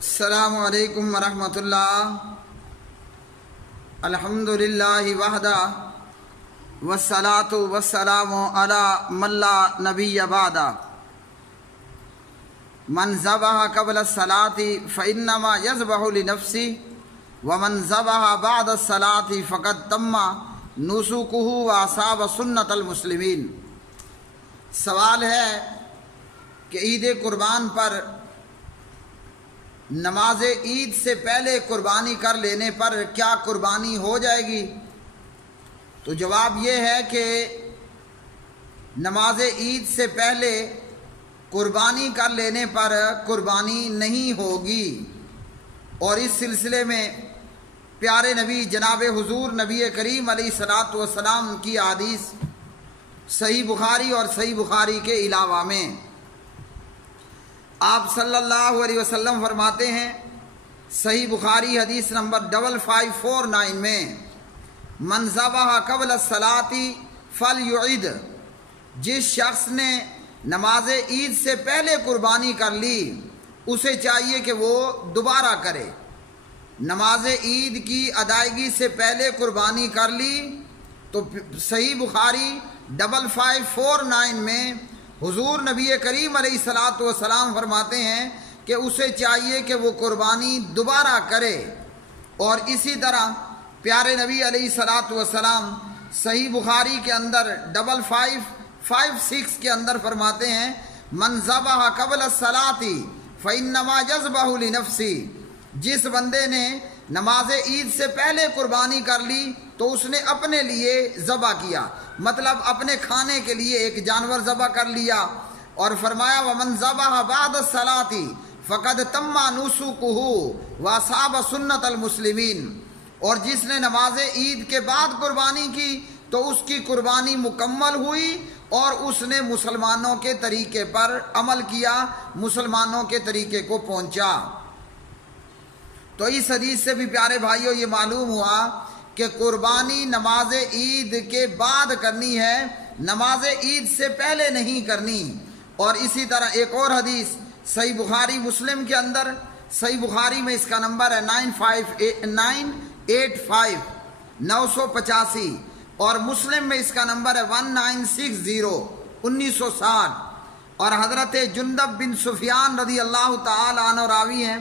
السلام علیکم ورحمۃ اللہ. الحمدللہ وحدہ والصلاۃ والسلام علی من لا نبی بعدہ. من ذبح قبل الصلاۃ فانما یذبح لنفسه ومن ذبح بعد الصلاۃ فقد تم نسکہ واصاب سنت المسلمین. سوال ہے کہ عید قربان پر نماز عید سے پہلے قربانی کر لینے پر کیا قربانی ہو جائے گی؟ تو جواب یہ ہے کہ نماز عید سے پہلے قربانی کر لینے پر قربانی نہیں ہوگی. اور اس سلسلے میں پیارے نبی جناب حضور نبی کریم علیہ الصلاۃ والسلام کی حدیث صحیح بخاری اور صحیح بخاری کے علاوہ میں آپ صلی اللہ علیہ وسلم فرماتے ہیں، صحیح بخاری حدیث نمبر 5549 میں، من ذبح قبل الصلاۃ فلیعد، جس شخص نے نماز عید سے پہلے قربانی کر لی اسے چاہیے کہ وہ دوبارہ کرے. نماز عید کی ادائیگی سے پہلے قربانی کر لی تو صحیح بخاری 5549 میں حضور نبی کریم علیہ الصلاۃ والسلام فرماتے ہیں کہ اسے چاہیے کہ وہ قربانی دوبارہ کرے. اور اسی طرح پیارے نبی علیہ الصلاۃ والسلام صحیح بخاری کے اندر 5556 کے اندر فرماتے ہیں، من ذبح قبل الصلاۃ فانما یذبح لنفسہ، جس بندے نے نماز عید سے پہلے قربانی کر لی تو اس نے اپنے لیے ذبح کیا، مطلب اپنے کھانے کے لیے ایک جانور ذبح کر لیا. اور فرمایا ومن ذبح بعد الصلاۃ فقد تم نسکہ واصاب سنت المسلمین، اور جس نے نماز عید کے بعد قربانی کی تو اس کی قربانی مکمل ہوئی اور اس نے مسلمانوں کے طریقے پر عمل کیا، مسلمانوں کے طریقے کو پہنچا. تو اس حدیث سے بھی پیارے بھائیوں یہ معلوم ہوا کہ قربانی نماز عید کے بعد کرنی ہے، نماز عید سے پہلے نہیں کرنی. اور اسی طرح ایک اور حدیث صحیح بخاری مسلم کے اندر، صحیح بخاری میں اس کا نمبر ہے 985 اور مسلم میں اس کا نمبر ہے 1960 اور حضرت جندب بن سفیان رضی اللہ تعالی عنہ راوی ہیں،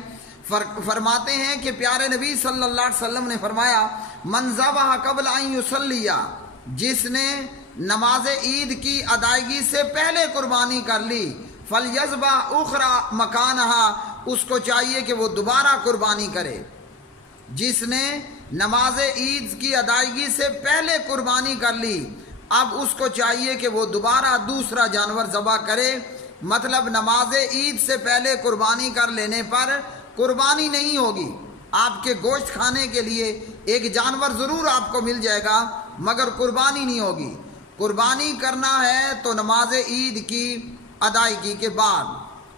فرماتے ہیں کہ پیارے نبی صلی اللہ علیہ وسلم نے فرمایا، من ذبح قبل ان یصلی، جس نے نماز عید کی ادائیگی سے پہلے قربانی کر لی، فلیذبح اخری مکانہا، اس کو چاہیے کہ وہ دوبارہ قربانی کرے. جس نے نماز عید کی ادائیگی سے پہلے قربانی کر لی اب اس کو چاہیے کہ وہ دوبارہ دوسرا جانور ذبح کرے. مطلب نماز عید سے پہلے قربانی کر لینے پر قربانی نہیں ہوگی. آپ کے گوشت کھانے کے لیے ایک جانور ضرور آپ کو مل جائے گا مگر قربانی نہیں ہوگی. قربانی کرنا ہے تو نماز عید کی ادائیگی کے بعد.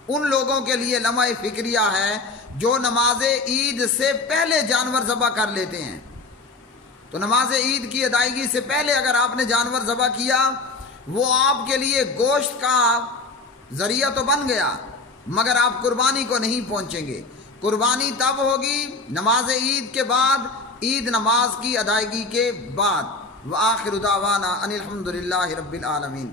ان لوگوں کے لیے لمحہ فکریہ ہے جو نماز عید سے پہلے جانور ذبح کر لیتے ہیں. تو نماز عید کی ادائیگی سے پہلے اگر آپ نے جانور ذبح کیا وہ آپ کے لیے گوشت کا ذریعہ تو بن گیا مگر آپ قربانی کو نہیں پہنچیں گے. قربانی تب ہوگی نماز عید کے بعد، عید نماز کی ادائیگی کے بعد. وآخر دعوانا ان الحمدللہ رب العالمین.